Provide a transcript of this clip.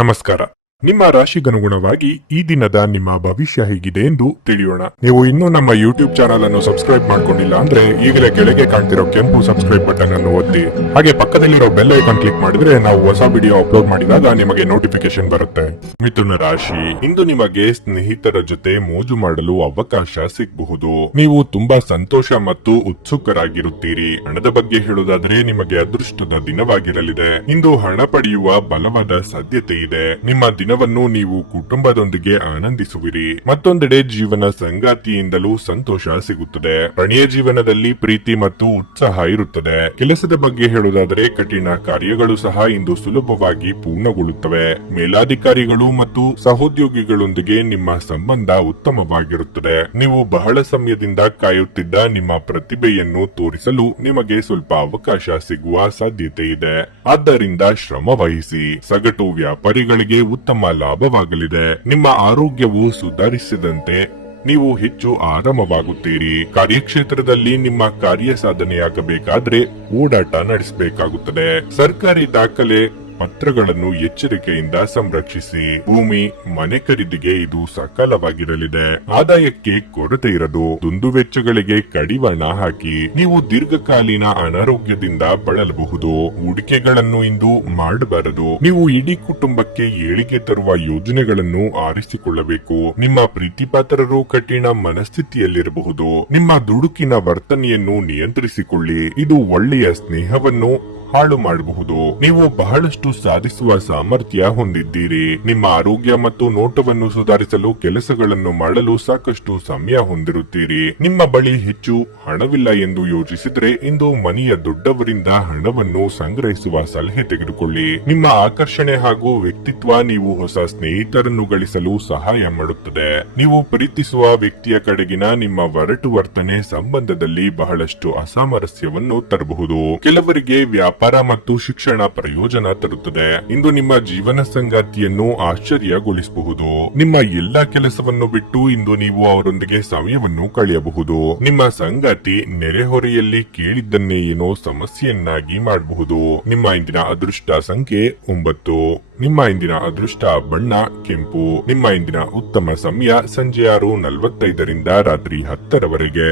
ನಮಸ್ಕಾರ. ನಿಮ್ಮ ರಾಶಿಗನುಗುಣವಾಗಿ ಈ ದಿನದ ನಿಮ್ಮ ಭವಿಷ್ಯ ಹೇಗಿದೆ ಎಂದು ತಿಳಿಯೋಣ. ನೀವು ಇನ್ನೂ ನಮ್ಮ ಯೂಟ್ಯೂಬ್ ಚಾನಲ್ ಅನ್ನು ಸಬ್ಸ್ಕ್ರೈಬ್ ಮಾಡ್ಕೊಂಡಿಲ್ಲ ಅಂದ್ರೆ ಈಗಲೇ ಕೆಳಗೆ ಕಾಣ್ತಿರೋ ಕೆಂಪು ಸಬ್ಸ್ಕ್ರೈಬ್ ಬಟನ್ ಅನ್ನು ಒತ್ತಿ, ಹಾಗೆ ಪಕ್ಕದಲ್ಲಿರೋ ಬೆಲ್ ಐಕಾನ್ ಕ್ಲಿಕ್ ಮಾಡಿದ್ರೆ ನಾವು ಹೊಸ ವಿಡಿಯೋ ಅಪ್ಲೋಡ್ ಮಾಡಿದಾಗ ನಿಮಗೆ ನೋಟಿಫಿಕೇಶನ್ ಬರುತ್ತೆ. ಮಿಥುನ ರಾಶಿ, ಇಂದು ನಿಮಗೆ ಸ್ನೇಹಿತರ ಜೊತೆ ಮೋಜು ಮಾಡಲು ಅವಕಾಶ ಸಿಗಬಹುದು. ನೀವು ತುಂಬಾ ಸಂತೋಷ ಮತ್ತು ಉತ್ಸುಕರಾಗಿರುತ್ತೀರಿ. ಹಣದ ಬಗ್ಗೆ ಹೇಳುವುದಾದರೆ ನಿಮಗೆ ಅದೃಷ್ಟದ ದಿನವಾಗಿರಲಿದೆ. ಇಂದು ಹಣ ಪಡೆಯುವ ಬಲವಾದ ಸಾಧ್ಯತೆ ಇದೆ. ನಿಮ್ಮ ದಿನವನ್ನು ನೀವು ಕುಟುಂಬದೊಂದಿಗೆ ಆನಂದಿಸುವಿರಿ. ಮತ್ತೊಂದೆಡೆ ಜೀವನ ಸಂಗಾತಿಯಿಂದಲೂ ಸಂತೋಷ ಸಿಗುತ್ತದೆ. ಪ್ರಣಯ ಜೀವನದಲ್ಲಿ ಪ್ರೀತಿ ಮತ್ತು ಉತ್ಸಾಹ ಇರುತ್ತದೆ. ಕೆಲಸದ ಬಗ್ಗೆ ಹೇಳುವುದಾದರೆ ಕಠಿಣ ಕಾರ್ಯಗಳು ಸಹ ಇಂದು ಸುಲಭವಾಗಿ ಪೂರ್ಣಗೊಳ್ಳುತ್ತವೆ. ಮೇಲಾಧಿಕಾರಿಗಳು ಮತ್ತು ಸಹೋದ್ಯೋಗಿಗಳೊಂದಿಗೆ ನಿಮ್ಮ ಸಂಬಂಧ ಉತ್ತಮವಾಗಿರುತ್ತದೆ. ನೀವು ಬಹಳ ಸಮಯದಿಂದ ಕಾಯುತ್ತಿದ್ದ ನಿಮ್ಮ ಪ್ರತಿಭೆಯನ್ನು ತೋರಿಸಲು ನಿಮಗೆ ಸ್ವಲ್ಪ ಅವಕಾಶ ಸಿಗುವ ಸಾಧ್ಯತೆ ಇದೆ. ಆದ್ದರಿಂದ ಶ್ರಮ ವಹಿಸಿ. ಸಗಟು ವ್ಯಾಪಾರಿಗಳಿಗೆ ಉತ್ತಮ ಲಾಭವಾಗಲಿದೆ. ನಿಮ್ಮ ಆರೋಗ್ಯವು ಸುಧಾರಿಸಿದಂತೆ ನೀವು ಹೆಚ್ಚು ಆರಾಮವಾಗುತ್ತೀರಿ. ಕಾರ್ಯಕ್ಷೇತ್ರದಲ್ಲಿ ನಿಮ್ಮ ಕಾರ್ಯ ಸಾಧನೆಯಾಗಬೇಕಾದ್ರೆ ಓಡಾಟ ನಡೆಸಬೇಕಾಗುತ್ತದೆ. ಸರ್ಕಾರಿ ದಾಖಲೆ ಪತ್ರಗಳನ್ನು ಎಚ್ಚರಿಕೆಯಿಂದ ಸಂರಕ್ಷಿಸಿ. ಭೂಮಿ, ಮನೆ ಖರೀದಿಗೆ ಇದು ಸಕಾಲವಾಗಿರಲಿದೆ. ಆದಾಯಕ್ಕೆ ಕೊರತೆ ಇರದು. ದುಂದುವೆಚ್ಚಗಳಿಗೆ ಕಡಿವಾಣ ಹಾಕಿ. ನೀವು ದೀರ್ಘಕಾಲೀನ ಅನಾರೋಗ್ಯದಿಂದ ಬಳಲಬಹುದು. ಹೂಡಿಕೆಗಳನ್ನು ಇಂದು ಮಾಡಬಾರದು. ನೀವು ಇಡೀ ಕುಟುಂಬಕ್ಕೆ ಏಳಿಗೆ ತರುವ ಯೋಜನೆಗಳನ್ನು ಆರಿಸಿಕೊಳ್ಳಬೇಕು. ನಿಮ್ಮ ಪ್ರೀತಿಪಾತ್ರರು ಕಠಿಣ ಮನಸ್ಥಿತಿಯಲ್ಲಿರಬಹುದು. ನಿಮ್ಮ ದುಡುಕಿನ ವರ್ತನೆಯನ್ನು ನಿಯಂತ್ರಿಸಿಕೊಳ್ಳಿ. ಇದು ಒಳ್ಳೆಯ ಸ್ನೇಹವನ್ನು ಹಾಳು ಮಾಡಬಹುದು. ನೀವು ಬಹಳಷ್ಟು ಸಾಧಿಸುವ ಸಾಮರ್ಥ್ಯ ಹೊಂದಿದ್ದೀರಿ. ನಿಮ್ಮ ಆರೋಗ್ಯ ಮತ್ತು ನೋಟವನ್ನು ಸುಧಾರಿಸಲು ಕೆಲಸಗಳನ್ನು ಮಾಡಲು ಸಾಕಷ್ಟು ಸಮಯ ಹೊಂದಿರುತ್ತೀರಿ. ನಿಮ್ಮ ಬಳಿ ಹೆಚ್ಚು ಹಣವಿಲ್ಲ ಎಂದು ಯೋಚಿಸಿದ್ರೆ ಇಂದು ಮನೆಯ ದೊಡ್ಡವರಿಂದ ಹಣವನ್ನು ಸಂಗ್ರಹಿಸುವ ಸಲಹೆ ತೆಗೆದುಕೊಳ್ಳಿ. ನಿಮ್ಮ ಆಕರ್ಷಣೆ ಹಾಗೂ ವ್ಯಕ್ತಿತ್ವ ನೀವು ಹೊಸ ಸ್ನೇಹಿತರನ್ನು ಗಳಿಸಲು ಸಹಾಯ ಮಾಡುತ್ತದೆ. ನೀವು ಪ್ರೀತಿಸುವ ವ್ಯಕ್ತಿಯ ಕಡೆಗಿನ ನಿಮ್ಮ ಒರಟು ವರ್ತನೆ ಸಂಬಂಧದಲ್ಲಿ ಬಹಳಷ್ಟು ಅಸಾಮರಸ್ಯವನ್ನು ತರಬಹುದು. ಕೆಲವರಿಗೆ ವ್ಯಾಪಾರ ಮತ್ತು ಶಿಕ್ಷಣ ಪ್ರಯೋಜನ ತರುತ್ತದೆ. ಇಂದು ನಿಮ್ಮ ಜೀವನ ಸಂಗಾತಿಯನ್ನು ಆಶ್ಚರ್ಯಗೊಳಿಸಬಹುದು. ನಿಮ್ಮ ಎಲ್ಲಾ ಕೆಲಸವನ್ನು ಬಿಟ್ಟು ಇಂದು ನೀವು ಅವರೊಂದಿಗೆ ಸಮಯವನ್ನು ಕಳೆಯಬಹುದು. ನಿಮ್ಮ ಸಂಗಾತಿ ನೆರೆಹೊರೆಯಲ್ಲಿ ಕೇಳಿದ್ದನ್ನೇ ಏನೋ ಸಮಸ್ಯೆಯನ್ನಾಗಿ ಮಾಡಬಹುದು. ನಿಮ್ಮ ಇಂದಿನ ಅದೃಷ್ಟ ಸಂಖ್ಯೆ 9. ನಿಮ್ಮ ಇಂದಿನ ಅದೃಷ್ಟ ಬಣ್ಣ ಕೆಂಪು. ನಿಮ್ಮ ಇಂದಿನ ಉತ್ತಮ ಸಮಯ ಸಂಜೆ 6:45 ರಾತ್ರಿ 10 ರವರೆಗೆ.